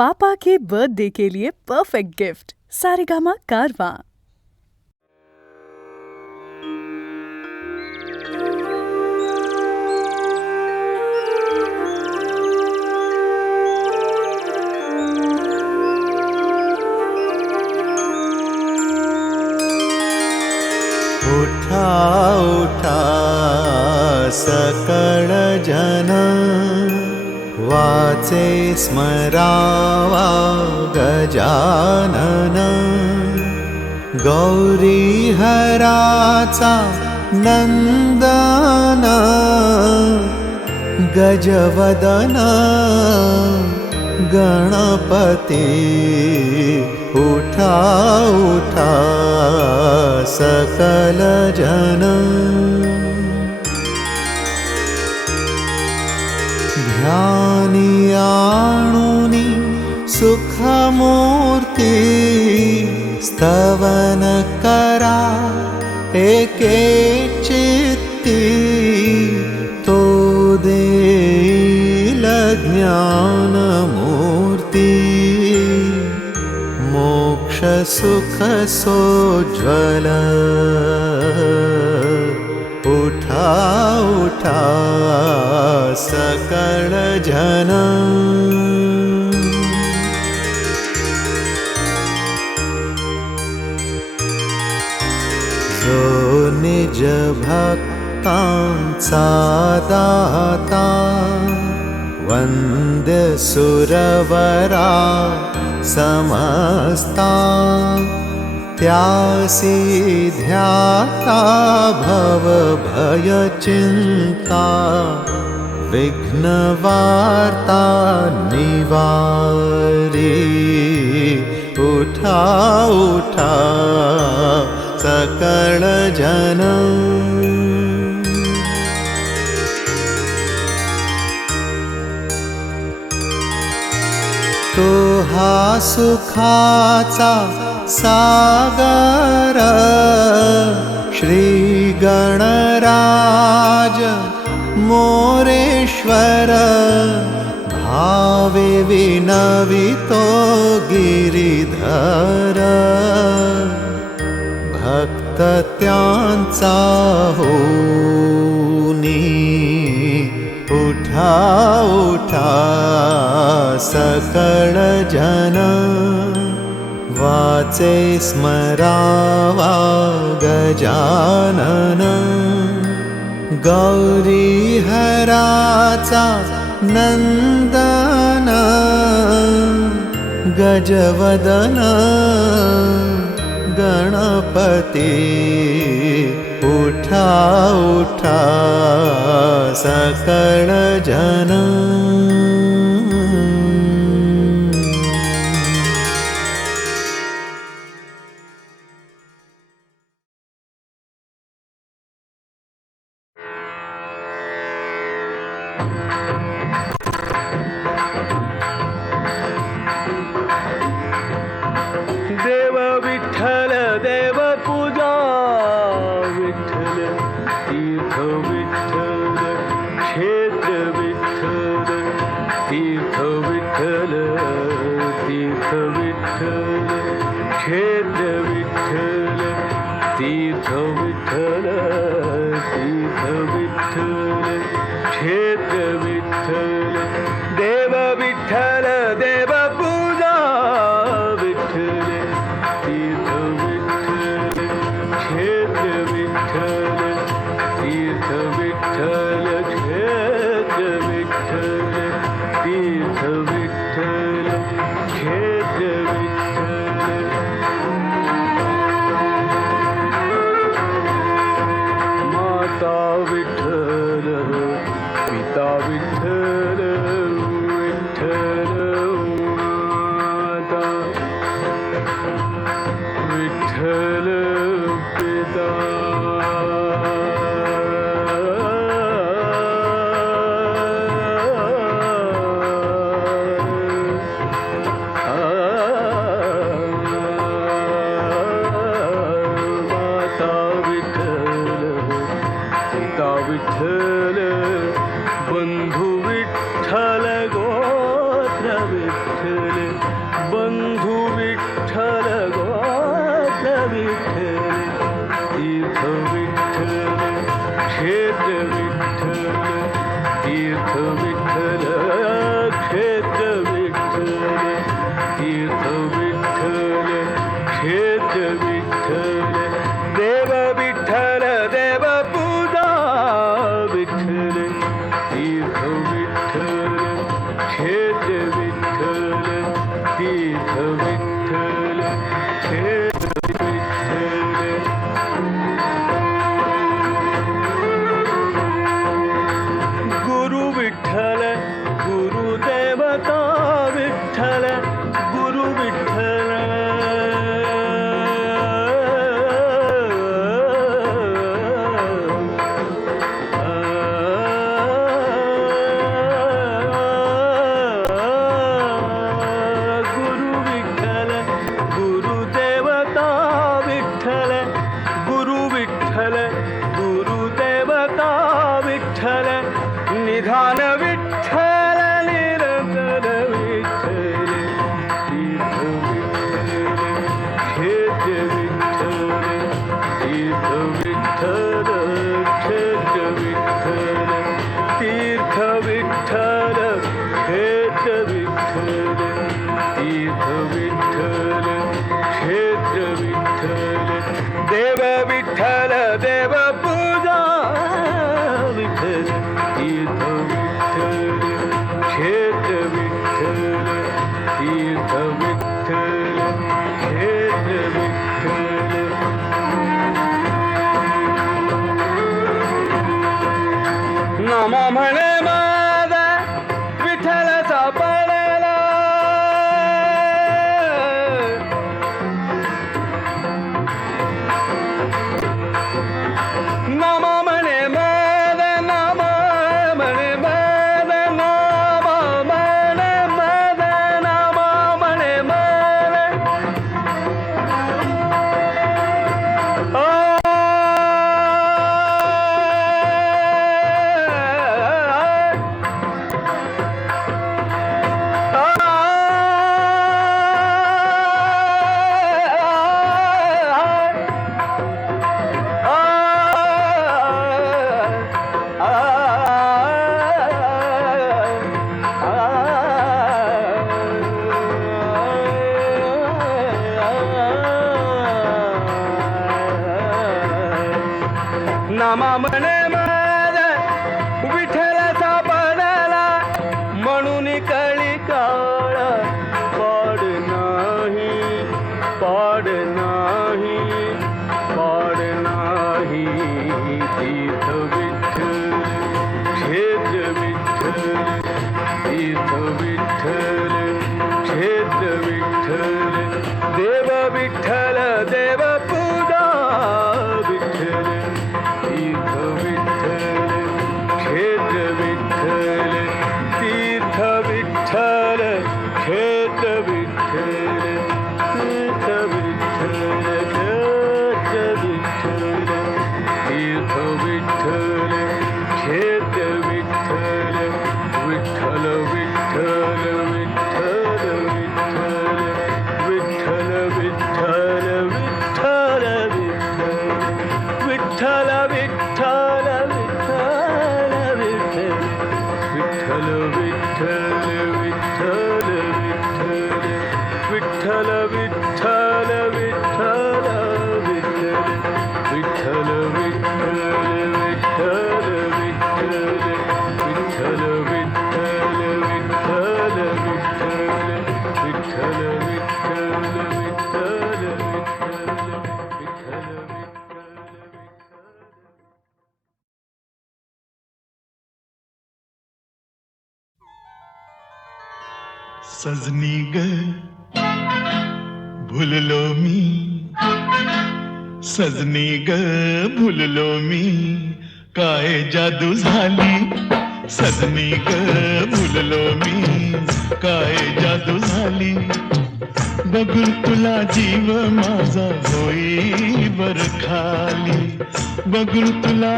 पापा के birthday के लिए perfect gift Saregama कारवां। उठा उठा सकळ जन, वाचे स्मरावा गजानन। गौरी हराचा नंदन, गजवदन गणपती। उठा उठा सकल जन, ध्यानी आणुनी सुखमूर्ती। स्तवन करा एके चित्ती, तो देईल ज्ञानमूर्ती। मोक्ष सुख सोज्वल, उठा उठा सकळ जन। जो निज भक्तांचा दाता, वंद्य सुरवरा समस्ता। त्यासी ध्याता भव भय चिंता, विघ्न वार्ता निवारी। उठा उठा सकळ जन, तो हा सुखाचा सागर। श्री गणराज मोरेश्वर, भावे विनवितो गिरिधर। भक्त त्यांचा होनी, उठा उठा सकळ जन। वाचे स्मरावा गजानन, गौरी हराचा नंदन। गजवदन गणपती। उठा उठा सकळ जन। देव विठ्ठल देव पूजा, विठ्ठल तीर्थ विठ्ठल, क्षेत्र विठ्ठल तीर्थ विठ्ठल, तीर्थ विठ्ठल क्षेत्र विठ्ठल, तीर्थ विठ्ठल, तीर्थ विठ्ठल क्षेत्र विठ्ठल। देव विठ्ठल देव पूजा, विठ्ठल तीर्थ विठ्ठल, क्षेत्र विठ्ठल, तीर्थ विठ्ठल क्षेत्र विठ्ठल, तीर्थ विठ्ठल क्षेत्र विठ्ठल। विठ्ठल क्षेत्र विठ्ठल गुरु विठ्ठल गुरुदेवता विठ्ठल गुरु विठ्ठल निधान विठ्ठल निरंतर विठ्ठल तीर्थ विठ्ठल क्षेत्र विठ्ठल तीर्थ विठ्ठल क्षेत्र विठ्ठल तीर्थ विठ्ठल क्षेत्र विठ्ठल देव विठ्ठल देव पूजा विठ्ठल तीर्थ विठ्ठल क्षेत्र विठ्ठल तीर्थ विठ्ठल क्षेत्र विठ्ठल नाम म्हणे माझा विठ्ठलाचा पडला नाम म्हणे माझा नाम म्हणे माझा नाम म्हणे माझा नाम म्हणे माझा नामा म्हणे माझा विठ्ठलाचा पडला म्हणून कळी काळ पाड नाही पाड नाही पाड नाही तीर्थ विठ्ठल क्षेत्र विठ्ठल तीर्थ विठ्ठल क्षेत्र विठ्ठल देव विठ्ठल देव पूजा विठ्ठल तीर्थ विठ्ठल क्षेत्र विठ्ठल तीर्थ विठ्ठल क्षेत्र विठ्ठल तीर्थ विठ्ठल क्षेत्र विठ्ठल तीर्थ विठ्ठल क्षेत्र विठ्ठल विठ्ठल विठ्ठल विठ्ठल विठ्ठल विठ्ठल विठ्ठल विठ्ठल विठ्ठल विठ्ठल विठ्ठल विठ्ठल विठ्ठल विठ्ठल विठ्ठल विठ्ठल विठ्ठल विठ्ठल सजनी ग भुललो मी सजनी ग भुललो मी काय जादू झाली सजनी ग भुललो मी काय जादू झाली बघून तुला जीव माझा होई बर खाली बघून तुला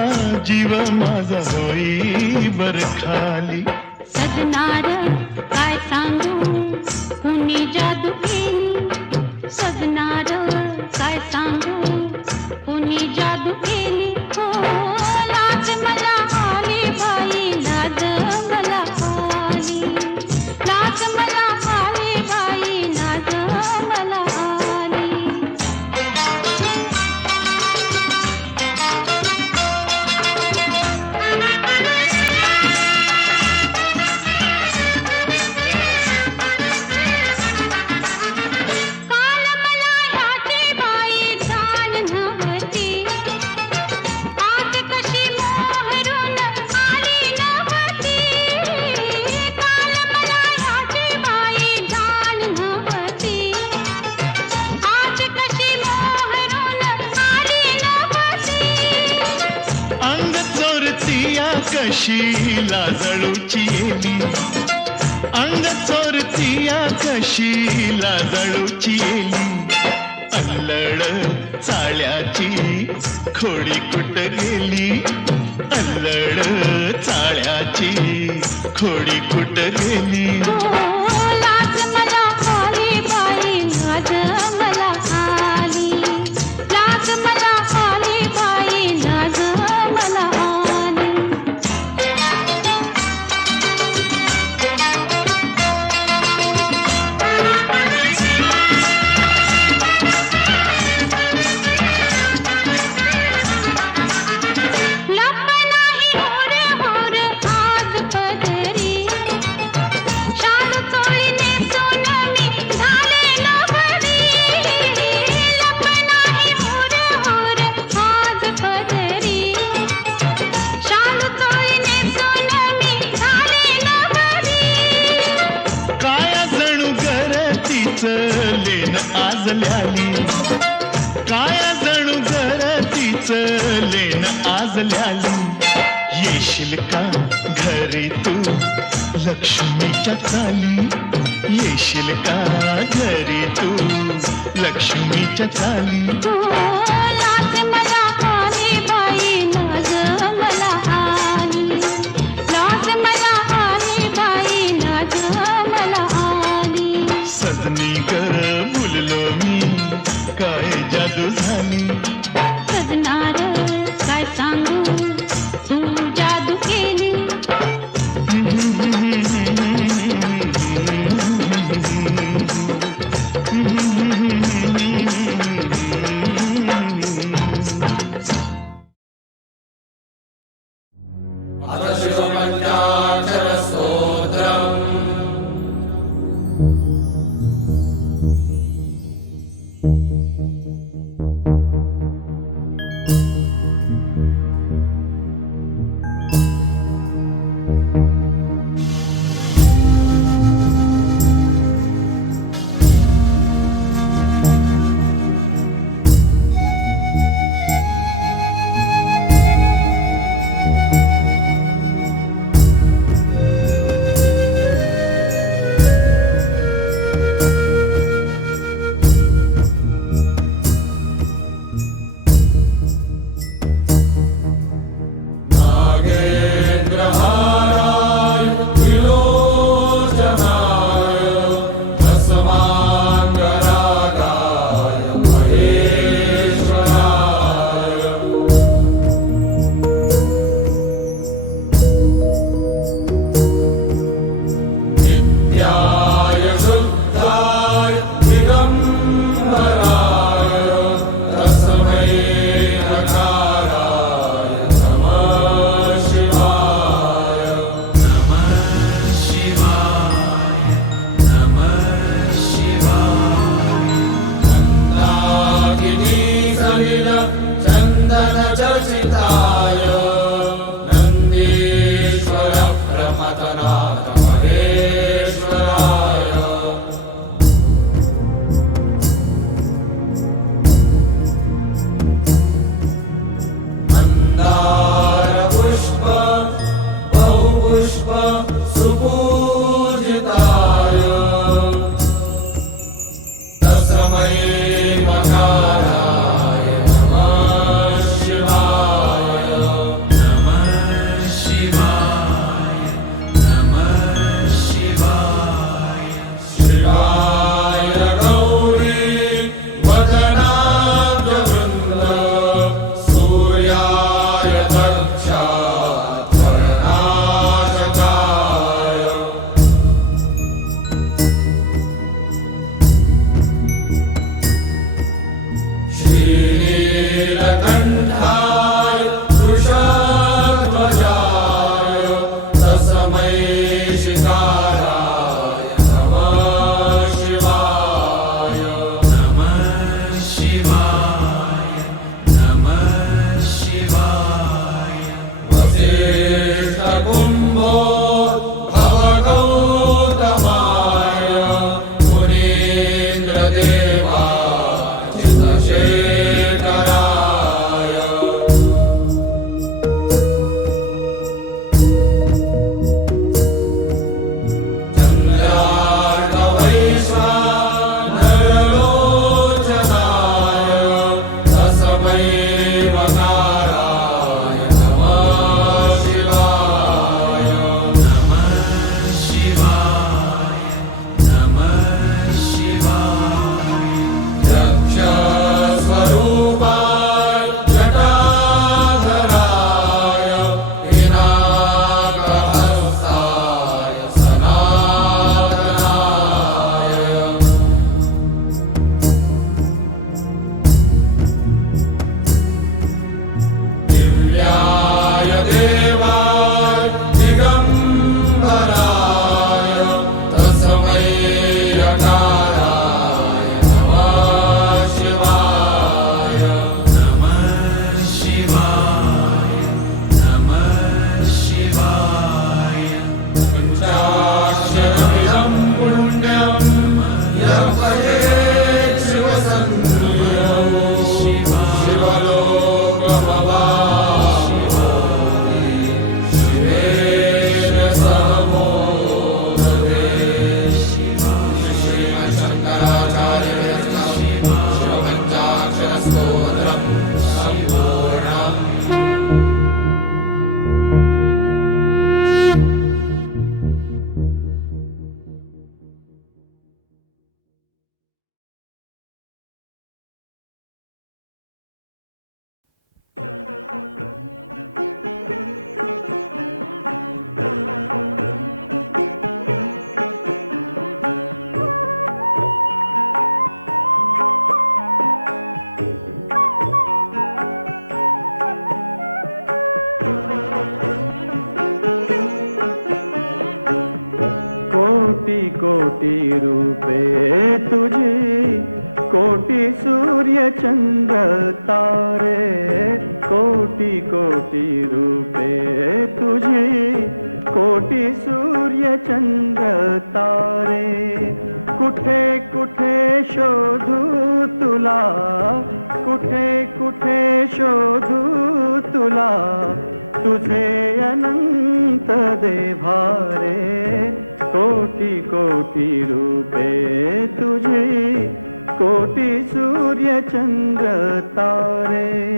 जीव माझा होई बर खाली सजनार काय सांगू कुणी जादू केली सजनार काय सांगू कुणी जादू केली हो लाज मला आली बाई लाज मला आली लाज मला आली बाई लाज मला आली कशी लाजळूची येली, अंग चोरतीया कशी लाजळूची येली. अल्लड चाळ्याची खोडी कुठ गेली, अल्लड चाळ्याची खोडी कुठ गेली. लाज मला आली बाई, लाज मला आली. लाज मला आली बाई, लाज मला आली. लप नाही होर होर आज पदरी, शाल चोळीने सोनमी झाले लोहरी. लप नाही होर होर आज पदरी, शाल चोळीने सोनमी झाले लोहरी. काय जणू गरतीच लेन आज ल्याली, काय जणू गरतीच लेन आज ल्याली. येशील का घरी तू लक्ष्मीच्या चाली, येशील का घरी तू लक्ष्मीच्या चाली. लाज मला आली बाई, लाज मला आली. लाज मला आली बाई, लाज मला आली. सजनी ग भुललो मी, काय जादू झाली. सजनार काय सांगू, तू जादू केली. कोटी रूपे तुझी, कोटी सूर्य चंद्र तारे. कोटी कोटी रूपे तुझी, कोटी सूर्य चंद्र तारे. कुठे कुठे शोधू तुला, कुठे कुठे शोधू तुला, तुझे अनंत देभारे. कोटी कोटी रूपे तुझी, कोटी सूर्य चंद्र तारे.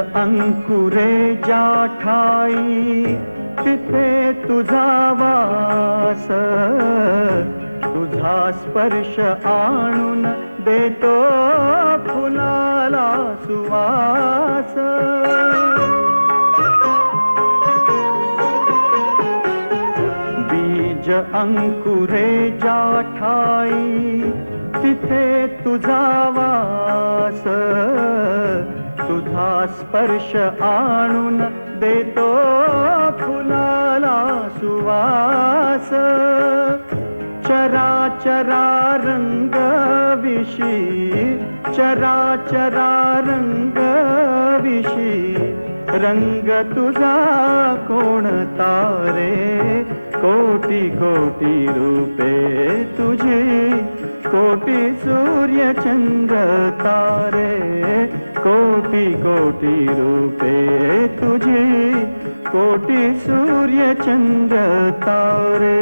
अंकुरे ज्या ठाई, तिथे तुझा वास. तुझा स्पर्श आणून देतो फुलाला सुवास. बीज अंकुरे ज्या ठाई, तिथे तुझा वास. तुझा स्पर्श आणून देतो फुलाला सुवास. चराचरा रंग विशी, चराचरा रंग विशी, रंग तुझा कोणता रे. कोटी कोटी रूपे तुझी, कोटी सूर्य चंद्र तारे. कोटी कोटी रूपे तुझी, कोटी सूर्य चंद्र तारे.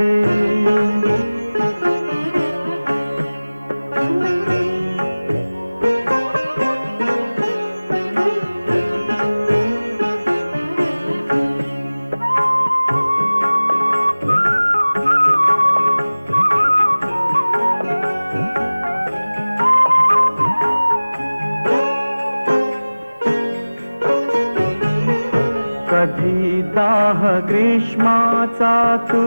कधी दाह ग्रीष्माचा तू,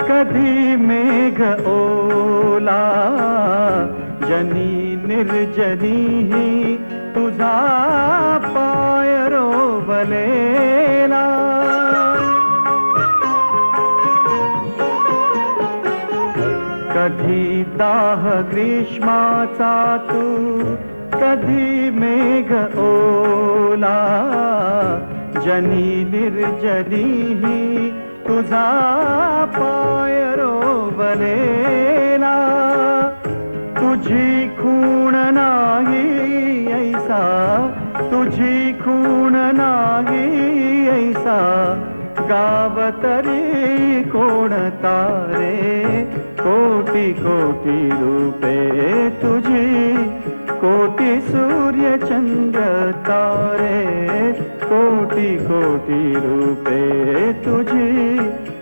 कधी मेघ ओला. जनी निर्जनी ही तुझा पाय रोवलेला. कधी दाह ग्रीष्माचा तू, कधी मेघ ओला. जनी निर्जनी ही तुझा पाय रोवलेला. तुझी खूण नाही ऐसा, तुझी खूण नाही ऐसा, गाव तरी कोणता रे. कोटी कोटी रूपे तुझी, कोटी सूर्य चंद्र तारे. कोटी कोटी रूपे तुझी,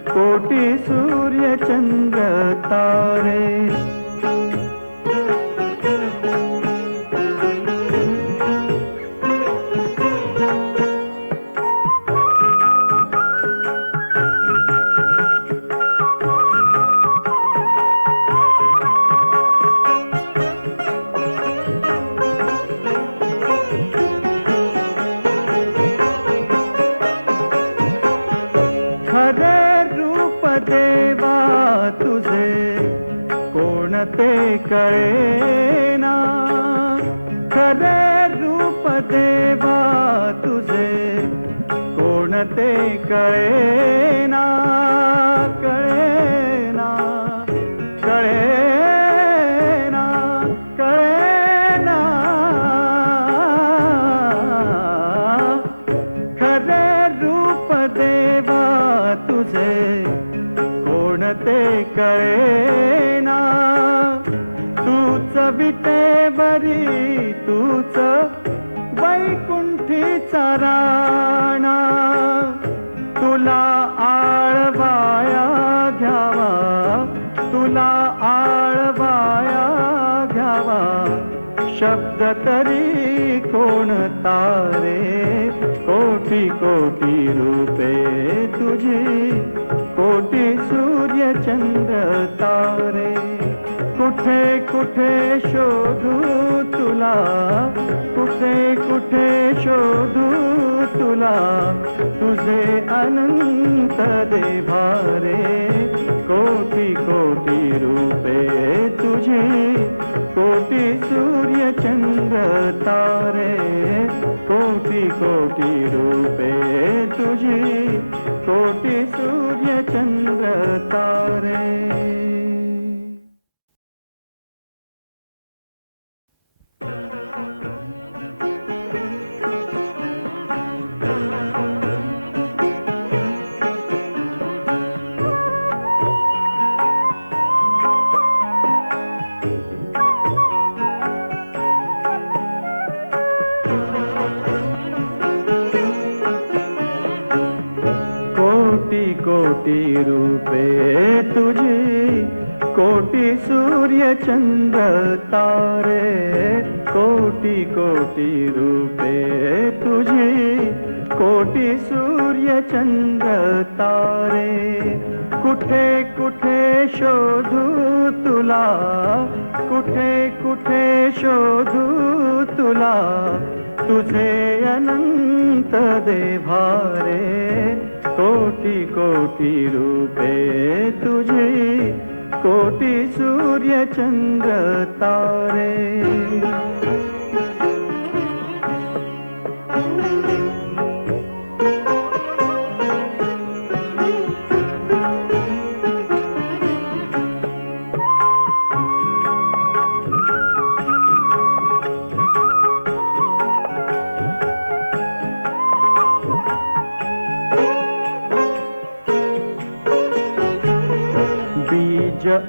कोटी सूर्य चंद्र तारे. देवा तुझे कोणते कळेना, खरे रूप देवा तुझे कोणते कळेना कळेना कळेना कळेना खरे रूप देवा तुझे कोणते कळेना तूच विटेवरी तूच वैकुंठीचा राणा तुला आळवाया घ्यावा तुला आळवाया घ्यावा शब्द तरी कोणता रे कोटी कोटी रूपे तुझी कोटी सूर्य चंद्र तारे कुठे कुठे शोधू तुला कुठे कुठे शोधू तुला तुझे अनंत देभारे कोटी कोटी रूपे तुझी कोटी सूर्य चंद्र तारे कोटी कोटी रूपे तुझी कोटी सूर्य चंद्र तारे. कोटी रूपे तुझी कोटी सूर्य चंद्र तारे कोटी कोटी रूपे तुझी कोटी सूर्य चंद्र तारे कुठे कुठे शोधू तुला कुठे कुठे शोधू तुला तुझे अनंत देभारे कोटी कोटी रूपे तुझी कोटी सूर्य चंद्र तारे.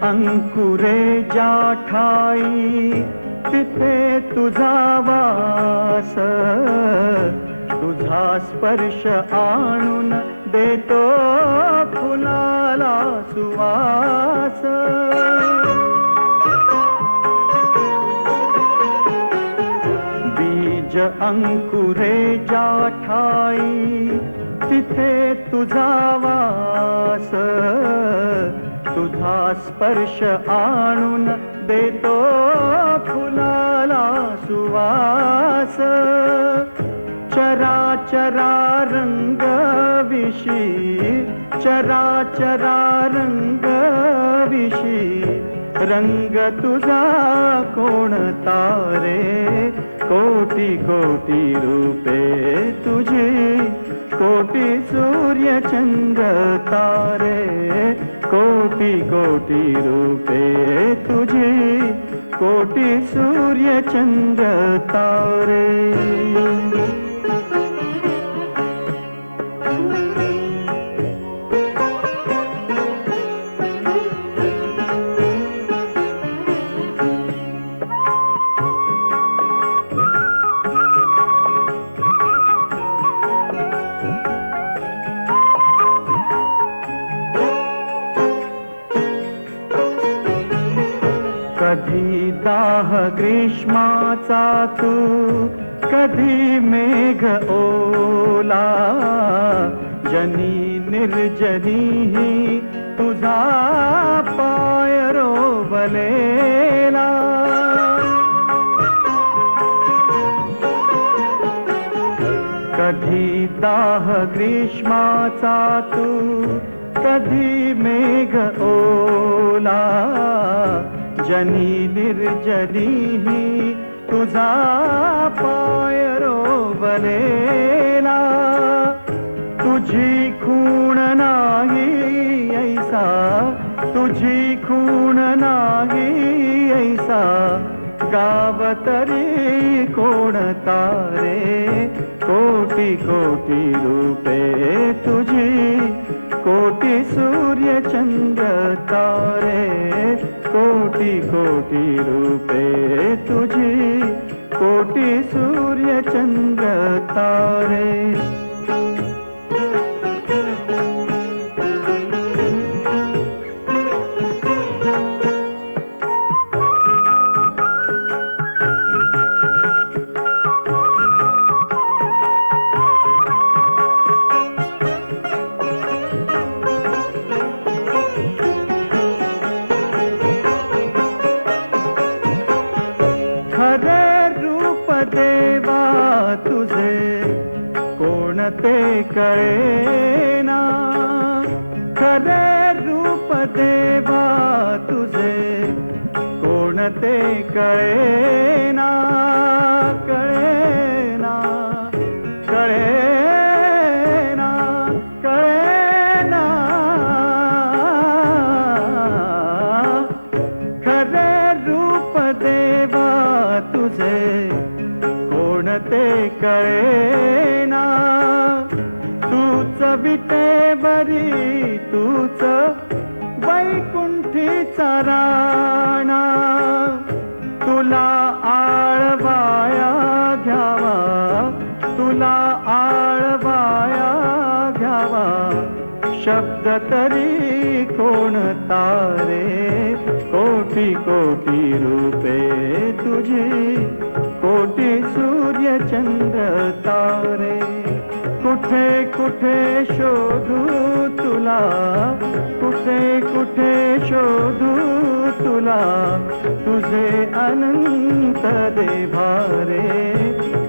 अंकुरे ज्या ठाई तिथे तुझा वास तुझा स्पर्श आणून देतो फुलाला सुवास बीज अंकुरे ज्या ठाई तिथे तुझा वास तुझा स्पर्श आणून देतो फुलाला सुवास चराचरा रंग विशी चराचरा रंग विशी रंग तुझा कोणता रे कोटी कोटी रूपे तुझी कोटी सूर्य चंद्र तारे कोटी कोटी रूपे तुझी कोटी सूर्य चंद्र तारे. कधी दाह ग्रीष्माचा तू कधी मेघ ओला जनी निर्जनी तुझा पाय रोवलेला कधी दाह ग्रीष्माचा तू कधी मेघ ओला जनी निर्जनी तुझा पाय रो तुझी खूण नाही ऐसा, तुझी खूण नाही ऐसा, गाव तरी कोणता रे. कोटी कोटी रूपे तुझी, कोटी सूर्य चंद्र तारे. कोटी कोटी रूपे तुझी, कोटी सूर्य चंद्र तारे. खरे रूप देवा तुझे कोणते कळेना. खरे रूप देवा तुझे कोणते कळेना. कळेना कळेना कळेना. खरे रूप देवा तुझे कोणते कळेना. तूच विटेवरी तूच वैकुंठीचा राणा. तुला आळवाया घ्यावा, तुला आळवाया घ्यावा, शब्द तरी कोणता रे. कोटी कोटी रूपे तुझी, कोटी सूर्य चंद्र तारे. कुठे कुठे शोधू तुला, कुठे कुठे शोधू तुला, तुझे अनंत देभारे.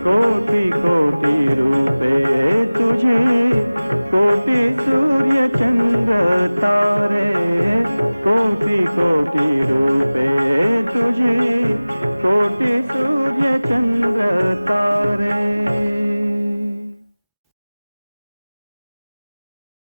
कोटी कोटी रूपे तुझी, कोटी सूर्य चंद्र तारे. कोटी कोटी रूपे तुझी, कोटी सूर्य चंद्र तारे.